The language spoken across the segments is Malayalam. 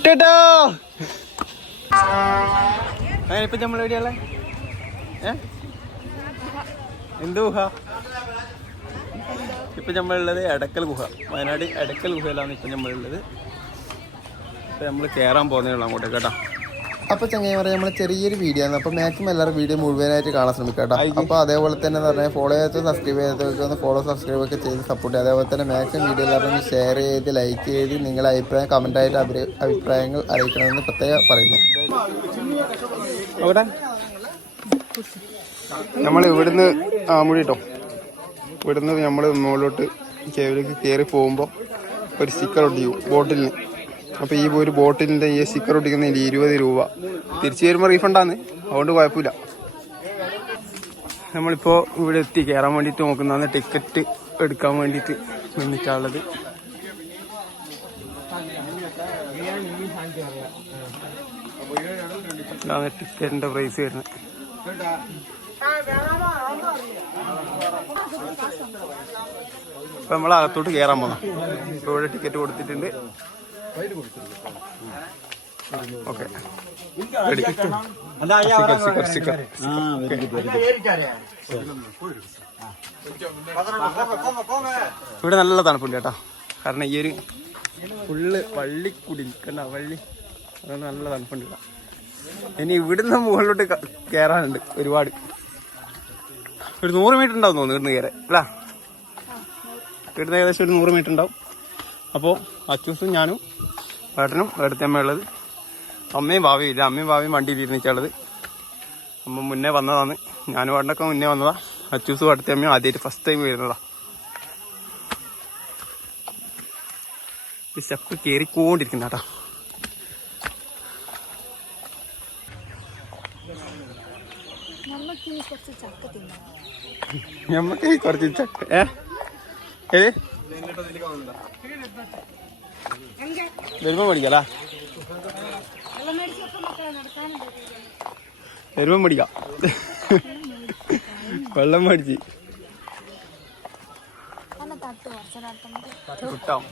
കുട്ടേട്ടാ അങ്ങനെ ഇപ്പൊ നമ്മൾ എവിടെയാളെ എന്ത് ഗുഹ? ഇപ്പൊ നമ്മളുള്ളത് എടക്കൽ ഗുഹ, വയനാട് എടക്കൽ ഗുഹയിലാണ് ഇപ്പൊ നമ്മളുള്ളത്. ഇപ്പൊ നമ്മൾ കയറാൻ പോകുന്നേ ഉള്ളൂ അങ്ങോട്ടേക്ക് കേട്ടോ. അപ്പോൾ ചങ്ങായി പറയാം, നമ്മൾ ചെറിയൊരു വീഡിയോ ആണ്. അപ്പോൾ മാക്സിമം എല്ലാവരും വീഡിയോ മുഴുവനായിട്ട് കാണാൻ ശ്രമിക്കുക കേട്ടോ. അപ്പോൾ അതേപോലെ തന്നെ പറഞ്ഞാൽ ഫോളോ ചെയ്ത് സബ്സ്ക്രൈബ് ചെയ്തൊക്കെ ഒന്ന് ഫോളോ സബ്സ്ക്രൈബ് ഒക്കെ ചെയ്ത് സപ്പോർട്ട് ചെയ്യുക. അതേപോലെ തന്നെ മാക്സിമം വീഡിയോ എല്ലാവരും ഷെയർ ചെയ്ത് ലൈക്ക് ചെയ്ത് നിങ്ങളുടെ അഭിപ്രായം കമൻറ്റായിട്ട് അഭിപ്രായങ്ങൾ അറിയിക്കണമെന്ന് പ്രത്യേകം പറയുന്നു. അവിടെ നമ്മൾ ഇവിടുന്ന് ആമുടി കേട്ടോ, ഇവിടുന്ന് നമ്മൾ മുകളിലോട്ട് കേവിലേക്ക് കയറി പോകുമ്പോൾ ഒരു സ്റ്റിക്കർ ഒട്ടിക്കും ബോട്ടിലിന്. അപ്പോൾ ഈ ഒരു ബോട്ടിലിൻ്റെ ഈ സ്റ്റിക്കർ ഒട്ടിക്കുന്നതിന് 20 രൂപ. തിരിച്ചു വരുമ്പോൾ റീഫണ്ടാണ്, അതുകൊണ്ട് കുഴപ്പമില്ല. നമ്മളിപ്പോൾ ഇവിടെ എത്തി കയറാൻ വേണ്ടിയിട്ട് നോക്കുന്നതാണ്. ടിക്കറ്റ് എടുക്കാൻ വേണ്ടിയിട്ട് നിന്നിട്ടുള്ളത്. ഇതാണ് ടിക്കറ്റിൻ്റെ പ്രൈസ് വരുന്നത്. ഇപ്പം നമ്മൾ അകത്തോട്ട് കയറാൻ പോകാം. ഇപ്പോൾ ഇവിടെ ടിക്കറ്റ് കൊടുത്തിട്ടുണ്ട്. ഓക്കെ, ഇവിടെ നല്ല തണുപ്പുണ്ട് കേട്ടോ. കാരണം ഈ ഒരു ഫുള്ള് വള്ളിക്കുടി കണ്ട വള്ളി, അതുകൊണ്ട് നല്ല തണുപ്പുണ്ട്. ഇനി ഇവിടുന്ന് മുകളിലോട്ട് കയറാനുണ്ട് ഒരുപാട്. ഒരു 100 മീറ്റർ ഉണ്ടാവും തോന്നുന്നു ഇവിടുന്ന് കയറാൻ അല്ല. ഇവിടുന്ന് ഏകദേശം ഒരു 100 മീറ്റർ ഉണ്ടാവും. അപ്പോൾ അച്ചൂസും ഞാനും ഏട്ടനും ഏട്ടത്തമ്മ ഉള്ളത്. അമ്മയും ഭാവിയും ഇല്ല. അമ്മയും ഭാവിയും വണ്ടിയിൽ ഇരുന്നിട്ടുള്ളത്. അമ്മ മുന്നേ വന്നതാണ്, ഞാനും ഏട്ടനൊക്കെ മുന്നേ വന്നതാ. അച്ചൂസും ഏട്ടത്തമ്മയും ആദ്യമായിട്ട് ഫസ്റ്റ് ടൈം വരുന്നതാ. ഈ സ്റ്റെപ്പ് കയറിക്കൊണ്ടിരിക്കുന്ന കേട്ടോ. ഞമ്മക്ക് കുറച്ച് ചക്ക വരുമ്പോ മേടിക്കല, വരുമ്പോ മേടിക്കാം. വെള്ളം മേടിച്ച് കിട്ടാം.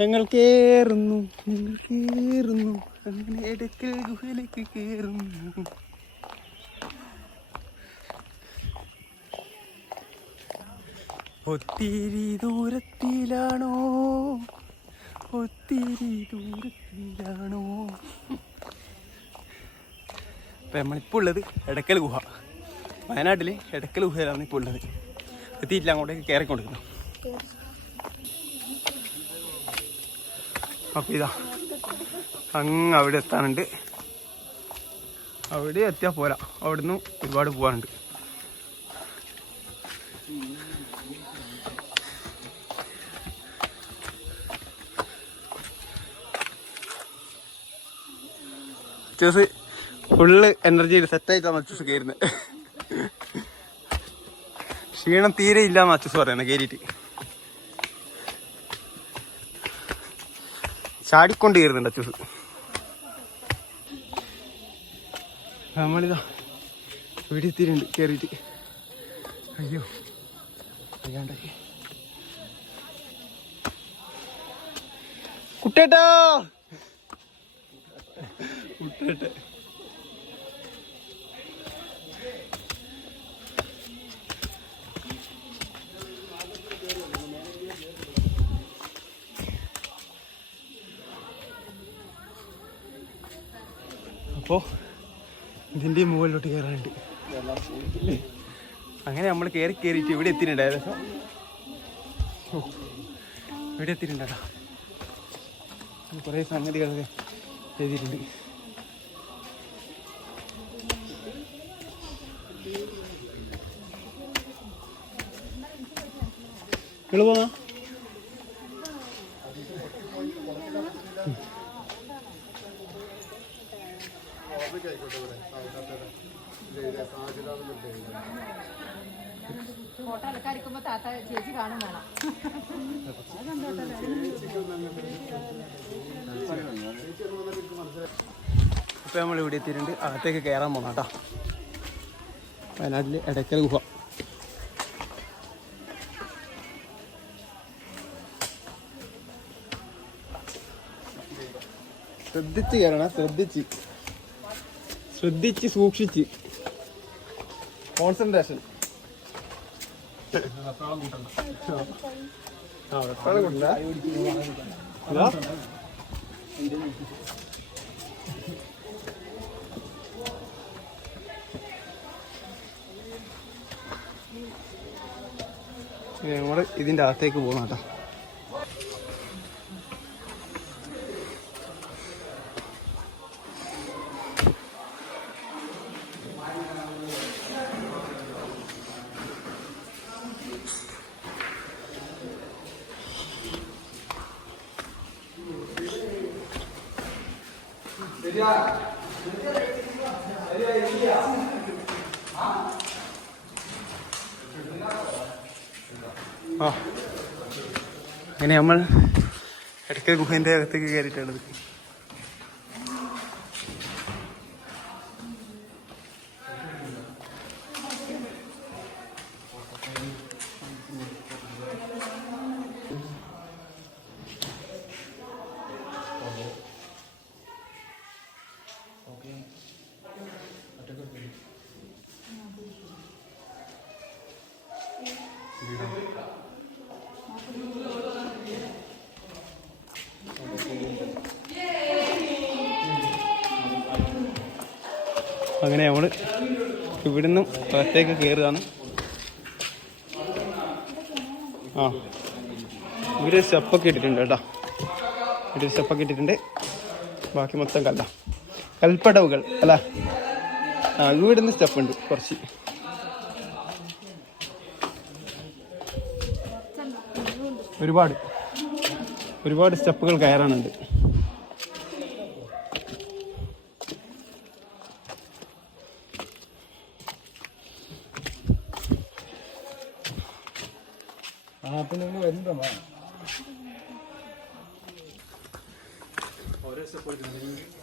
ഞങ്ങൾ കേറുന്നു അങ്ങനെ എടക്കൽ ഗുഹയിലേക്ക് കേറുന്നു. ഒത്തിരി ദൂരത്തിലാണോ ഇപ്പം നമ്മളിപ്പോൾ ഉള്ളത് എടക്കൽ ഗുഹ, വയനാട്ടിൽ എടക്കൽ ഗുഹയിലാണ് ഇപ്പോൾ ഉള്ളത്. എത്തിയിട്ടില്ല, അങ്ങോട്ടേക്ക് കയറിക്കൊണ്ടിരിക്കുന്നു. അപ്പം ഇതാ അങ്ങ് അവിടെ എത്താനുണ്ട്. അവിടെ എത്തിയാൽ പോരാ, അവിടുന്ന് ഒരുപാട് പോകാനുണ്ട്. അച്ചൂസ് ഫുള്ള് എനർജിയിൽ സെറ്റായിട്ടാണ് അച്ചൂസ് കയറുന്നത്. ക്ഷീണം തീരെ ഇല്ലാന്ന് അച്ചൂസ് പറയുന്നത്. കയറിയിട്ട് ചാടിക്കൊണ്ട് കയറുന്നുണ്ട് അച്ചൂസ്. നമ്മളിതാ ഇവിടെ എത്തിയിട്ടുണ്ട് കയറിയിട്ട്. അയ്യോ അയ്യാണ്ടായി. കുട്ടേട്ടാ കുട്ടേട്ടെ അപ്പോൾ ഇതിൻ്റെ മുകളിലോട്ട് കയറാനുണ്ട്. അങ്ങനെ നമ്മൾ കയറിയിട്ട് ഇവിടെ എത്തിയിട്ടുണ്ട്. ഏകദേശം ഇവിടെ എത്തിയിട്ടുണ്ടോ. കുറേ സംഗതികളൊക്കെ എഴുതിയിട്ടുണ്ട്. പോവാ ഫോട്ടോ എടുക്കാതിരിക്കുമ്പോ താത്ത ചേച്ചി കാണും വേണം. ഇപ്പം നമ്മൾ ഇവിടെ എത്തിയിട്ടുണ്ട്. അകത്തേക്ക് കയറാൻ പോകണം കേട്ടോ. വയനാട്ടിലെ എടക്കൽ ഗുഹ. ശ്രദ്ധിച്ച് കയറണം, ശ്രദ്ധിച്ച് സൂക്ഷിച്ച്, കോൺസെൻട്രേഷൻ. വെപ്രാളം കൂട്ടണ്ട. നമ്മള് ഇതിന്റെ അകത്തേക്ക് പോകുന്ന കേട്ടോ. ആ അങ്ങനെ നമ്മൾ എടക്കൽ ഗുഹേൻ്റെ അകത്തേക്ക് കയറിയിട്ടുള്ളത്. അങ്ങനെ നമ്മൾ ഇവിടുന്ന് അകത്തേക്ക് കയറുകയാണ്. ആ ഇവര് സ്റ്റെപ്പൊക്കെ ഇട്ടിട്ടുണ്ട് കേട്ടോ. ഒരു സ്റ്റെപ്പൊക്കെ ഇട്ടിട്ടുണ്ട്. ബാക്കി മൊത്തം കൽപ്പടവുകൾ അല്ല. ആ ഇവിടുന്ന് സ്റ്റെപ്പുണ്ട് കുറച്ച്. ഒരുപാട് സ്റ്റെപ്പുകൾ കയറാനുണ്ട്.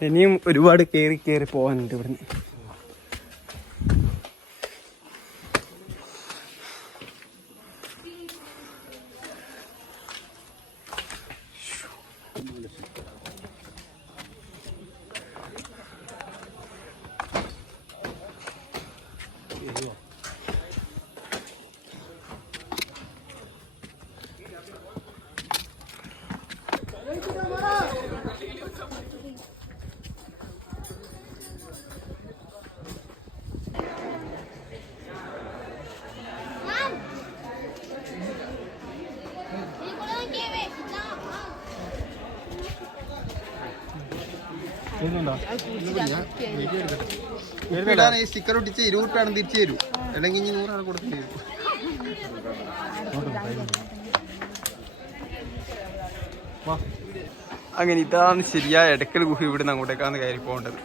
ഇനിയും ഒരുപാട് കയറി പോകാനുണ്ട് ഇവിടുന്ന്. ഈ സ്റ്റിക്കർ ഒട്ടിച്ച് 20 രൂപയാണ് തിരിച്ചു തരൂ, അല്ലെങ്കിൽ ഇനി 100 ആണ് കൊടുത്തിട്ട് തരും. അങ്ങനെ ഇതാണ് ശരിയായ എടക്കൽ ഗുഹ. ഇവിടുന്ന് അങ്ങോട്ടേക്കാണ് കയറി പോകേണ്ടത്.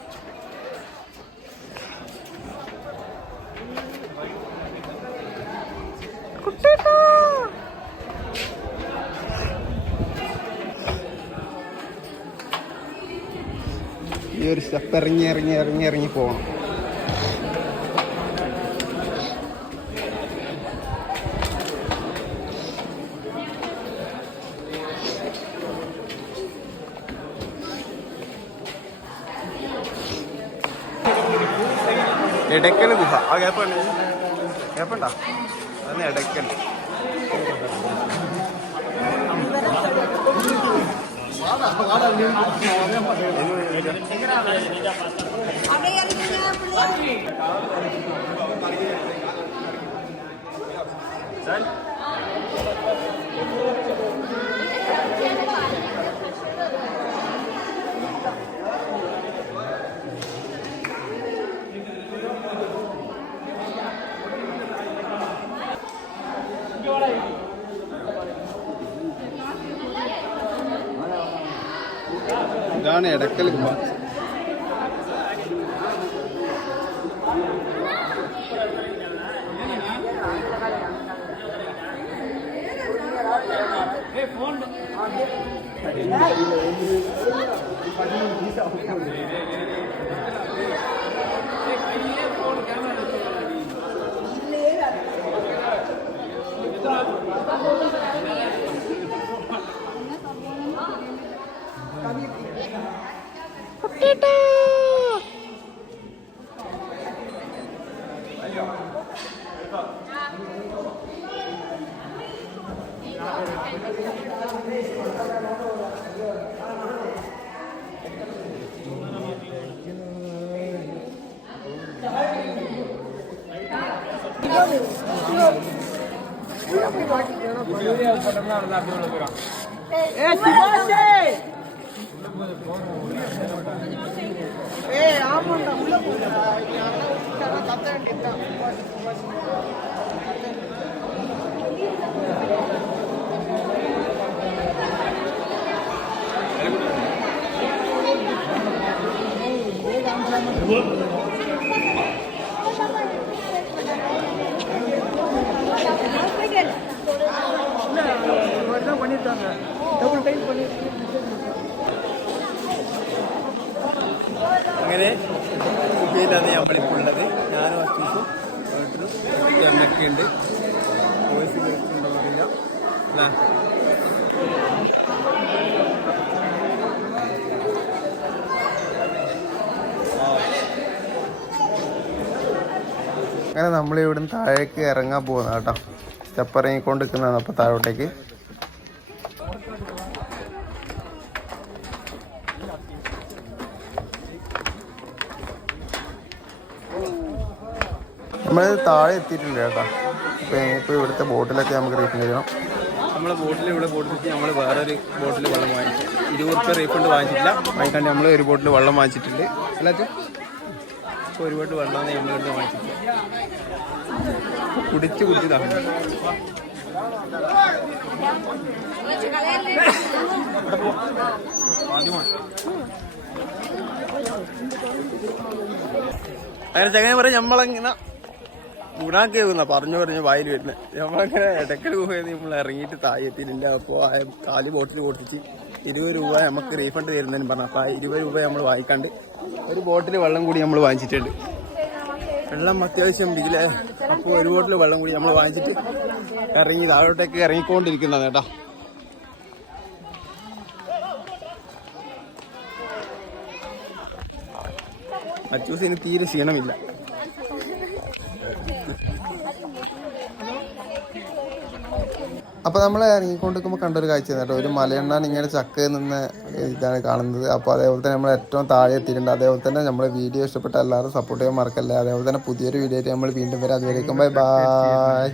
ഈ ഒരു സ്റ്റെപ്പ് ഇറങ്ങി പോകണം. എടക്കൽ ഗുഹ. ആ ഗ്യാപ്പുണ്ടോ? അതാണ് എടക്കൽ. ഇതാണ് എടക്കൽ ഗുഹ. അങ്ങനെ കുട്ടിയിലാണ് നമ്മളിപ്പോൾ ഉള്ളത്. ഞാനും അച്ഛനും അമ്മയൊക്കെ ഉണ്ട്. വോയിസ് കേൾക്കുന്നുണ്ടോന്നില്ല അല്ലേ? അങ്ങനെ നമ്മൾ ഇവിടുന്ന് താഴേക്ക് ഇറങ്ങാൻ പോകുന്ന കേട്ടോ. സ്റ്റെപ്പ് ഇറങ്ങിക്കൊണ്ട് നിൽക്കുന്നതാണ് അപ്പോൾ താഴോട്ടേക്ക്. നമ്മൾ താഴെ എത്തിയിട്ടുണ്ട് കേട്ടോ. അപ്പോൾ ഞങ്ങൾക്ക് ഇവിടുത്തെ ബോട്ടിലൊക്കെ നമുക്ക് റീഫണ്ട് ചെയ്യണം. നമ്മളെ ബോട്ടിൽ ഇവിടെ ബോട്ടിലെത്തി നമ്മൾ വേറൊരു ബോട്ടിൽ വെള്ളം വാങ്ങിച്ചു. 20 രൂപ റീഫണ്ട് വാങ്ങിച്ചിട്ടില്ല. വാങ്ങിക്കാണ്ട് നമ്മൾ ഒരു ബോട്ടിൽ വെള്ളം വാങ്ങിച്ചിട്ടുണ്ട്. അല്ലാത്ത ഇപ്പോൾ ഒരു ബോട്ടിൽ വെള്ളമാണ് നമ്മളിവിടെ വാങ്ങിച്ചിട്ടില്ല. കുടിച്ചതാണ്. അങ്ങനെ ചങ്ങനെ പറയും നമ്മളങ്ങനെ ഗുണാക്കി വെക്കുന്ന പറഞ്ഞു വായിൽ വരുന്നത്. നമ്മളങ്ങനെ ഇടയ്ക്കൽ പോയത് നമ്മൾ ഇറങ്ങിയിട്ട് താഴെത്തിയില്ല. അപ്പോൾ കാലി ബോട്ടിൽ കൊടുത്തിട്ട് 20 രൂപ നമുക്ക് റീഫണ്ട് തരുന്നതിന് പറഞ്ഞു. അപ്പോൾ 20 രൂപ നമ്മൾ വാങ്ങിക്കാണ്ട് ഒരു ബോട്ടിൽ വെള്ളം കൂടി നമ്മൾ വാങ്ങിച്ചിട്ടുണ്ട്. വെള്ളം അത്യാവശ്യം ഇല്ലേ. അപ്പോൾ ഒരു ബോട്ടിൽ വെള്ളം കൂടി നമ്മൾ വാങ്ങിച്ചിട്ട് ഇറങ്ങി താഴോട്ടേക്ക് ഇറങ്ങിക്കൊണ്ടിരിക്കുന്നതാണ് കേട്ടോ. അച്ചൂസിന് തീരെ ക്ഷീണമില്ല. അപ്പോൾ നമ്മൾ ഇറങ്ങിക്കൊണ്ടിരിക്കുമ്പോൾ കണ്ടൊരു കാഴ്ച കേട്ടോ. ഒരു മലയണ്ണാൻ ഇങ്ങനെ ചക്കയിൽ നിന്ന് ഇതാണ് കാണുന്നത്. അപ്പോൾ അതേപോലെ തന്നെ നമ്മൾ ഏറ്റവും താഴെ എത്തിയിട്ടുണ്ട്. അതേപോലെ തന്നെ നമ്മുടെ വീഡിയോ ഇഷ്ടപ്പെട്ട എല്ലാവരും സപ്പോർട്ട് ചെയ്യാൻ മറക്കല്ലേ. അതേപോലെ തന്നെ പുതിയൊരു വീഡിയോ ആയിട്ട് നമ്മൾ വീണ്ടും വരാം. അതുവരേക്കും ബൈ ബൈ.